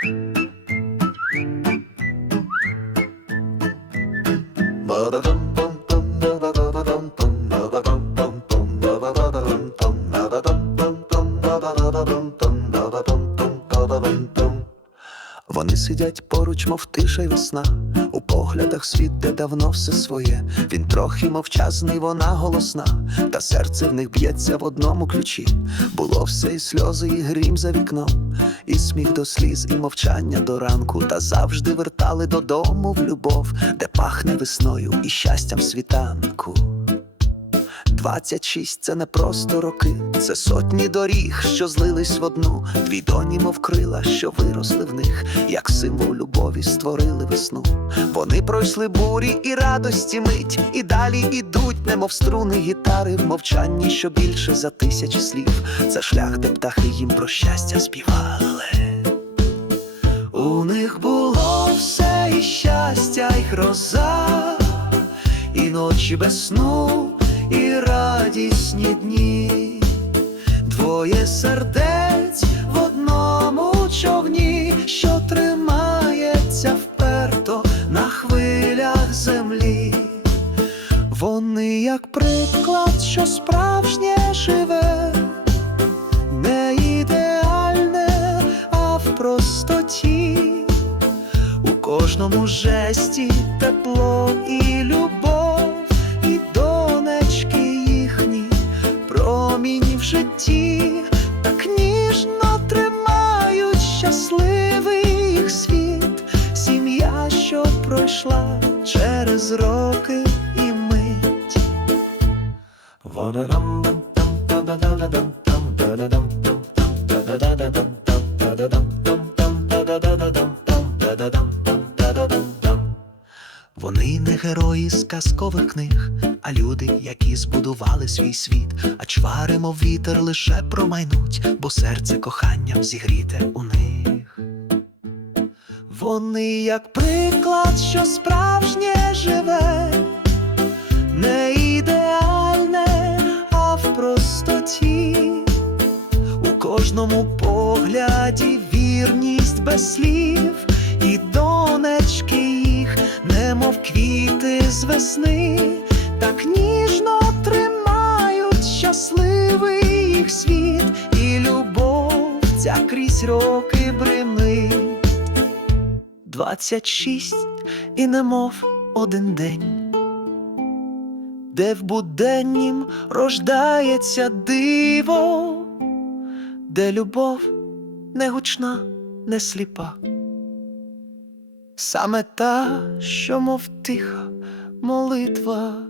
Ba-da-dum-bum-bum, ba-da-dum-bum-bum, ba-da-dum-bum-bum, ba-da-dum-bum-bum, ba-da-dum-bum-bum. Вони сидять поруч, мов тиша й весна, у поглядах світ, де давно все своє. Він трохи мовчазний, вона голосна, та серце в них б'ється в одному ключі. Було все і сльози, і грім за вікном, і сміх до сліз, і мовчання до ранку, та завжди вертали додому в любов, де пахне весною і щастям світанку. 26 – це не просто роки, це сотні доріг, що злились в одну, дві доні, мов крила, що виросли в них, як символ любові створили весну. Вони пройшли бурі і радості мить, і далі ідуть, немов струни гітари в мовчанні, що більше за тисячі слів. Це шлях, де птахи їм про щастя співали. У них було все і щастя, і гроза, і ночі без сну, і радісні дні, двоє сердець в одному човні, що тримається вперто на хвилях землі. Вони як приклад, що справжнє живе, не ідеальне, а в простоті. У кожному жесті тепло житті, так ніжно тримають щасливий їх світ, сім'я, що пройшла через роки і мить. Вони не герої з казкових книг, а люди, які збудували свій світ, а чвари, мов вітер, лише промайнуть, бо серце коханням зігріте у них. Вони як приклад, що справжнє живе, не ідеальне, а в простоті. У кожному погляді вірність без слів, і донечки їх, немов квіти з весни, так ніжно тримають щасливий їх світ, і любов ця крізь роки бринить. Двадцять шість і немов один день, де в буденнім рождається диво, де любов не гучна, не сліпа, саме та, що мов тиха молитва.